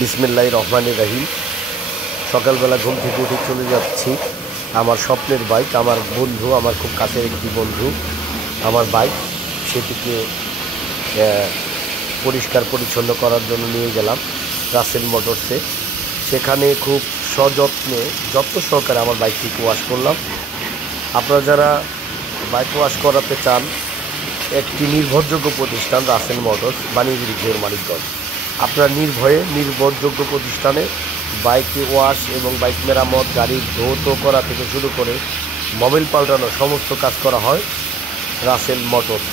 বিসমিল্লাহির রহমানির রহিম। সকালবেলা ঘুম থেকে উঠে চলে যাচ্ছি আমার স্বপ্নের বাইক, আমার বন্ধু, আমার খুব কাছের একটি বন্ধু, আমার বাইক সেটিকে পরিষ্কার পরিচ্ছন্ন করার জন্য নিয়ে গেলাম রাসেল মোটরসে। সেখানে খুব সযত্নে যত্ন সহকারে আমার বাইকটিকে ওয়াশ করলাম। আপনারা যারা বাইক ওয়াশ করাতে চান, একটি নির্ভরযোগ্য প্রতিষ্ঠান রাসেল মোটরস, বাণীবিড়ির মানিকগঞ্জ। আপনার নির্ভরযোগ্য প্রতিষ্ঠানে বাইকে ওয়াশ এবং বাইক মেরামত, গাড়ির ধৌত করা থেকে শুরু করে মোবিল পাল্টানো সমস্ত কাজ করা হয় রাসেল মোটরস।